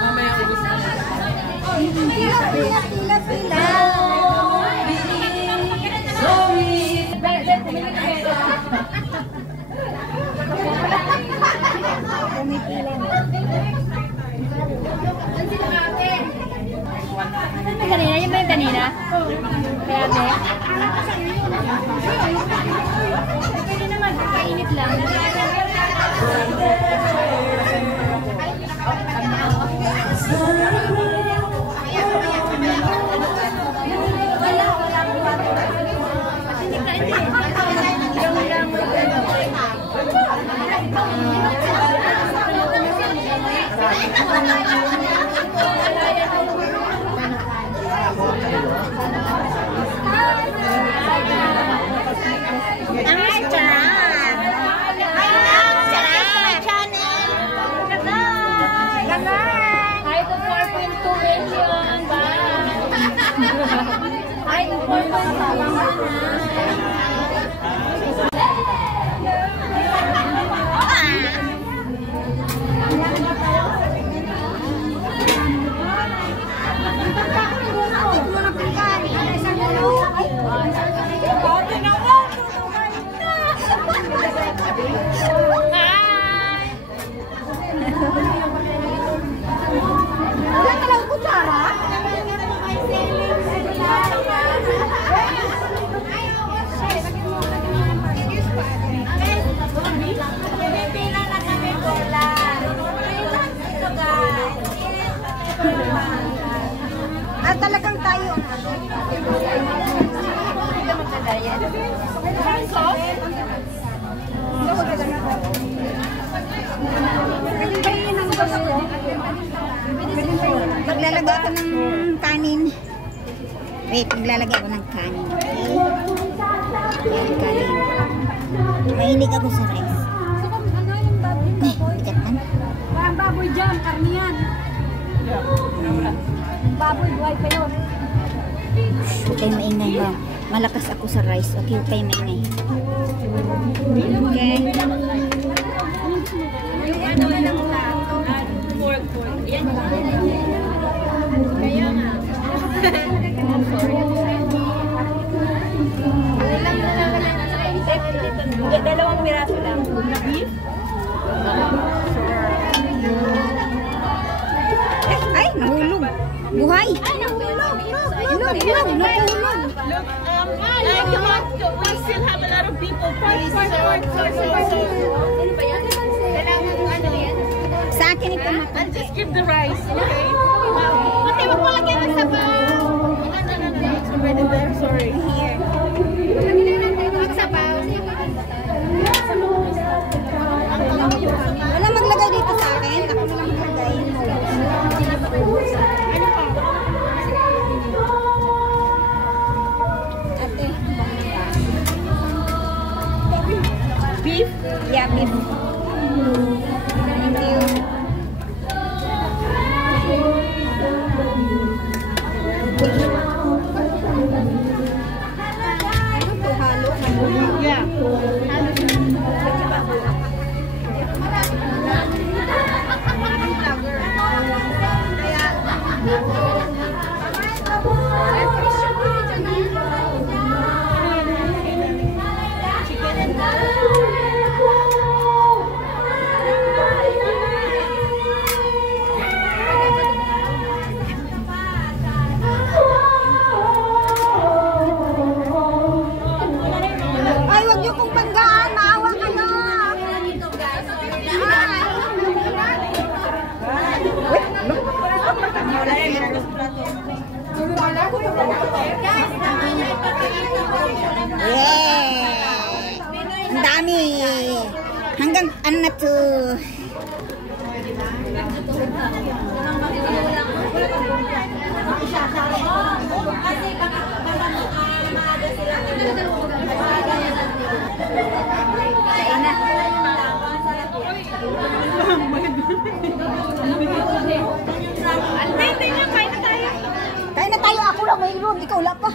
Mamaya ubus na. Pila. Kanina, yun ba yung kanina? Kaya ate? Pwede naman, kainit lang. Talagang tayo. Maglalagay ako ng kanin. Wait, maglalagay ako ng kanin. Okay? Ayan, kanin. Mahilig ako sa rice. Bigat man. Parang baboy jam, karniyan. Baboy, buhay pa yun. Huwag kayo maingay ba? Malakas ako sa rice. Okay, huwag kayo maingay. Okay. Yung ano lang plato. Pork. Yan. Kaya nga. Dalawang piraso lang. Na beef? Ay, nahulog. Buhay. Ay, nahulog. Nahulog. Come on, we still have a lot of people. Please, Sino ba yan? Kailangan ano yan? Sa akin ito na. I'll just give the rice, okay? Kasi wag mo lagyan ng sabaw. It's already there, sorry. Here. Ang sabaw. Wala maglagay dito sa akin. Ako na lang maglagay. Ano pa? Ate. Beef? Yeah, beef. Thank you. Ano to? Halo? Yeah. Ay, wag niyo kong banggaan. Maawa ka na. Yeah! Ang dami. Hanggang ano na to. Kain na. Kain na tayo. Ako lang mayroon. Ikaw wala pa.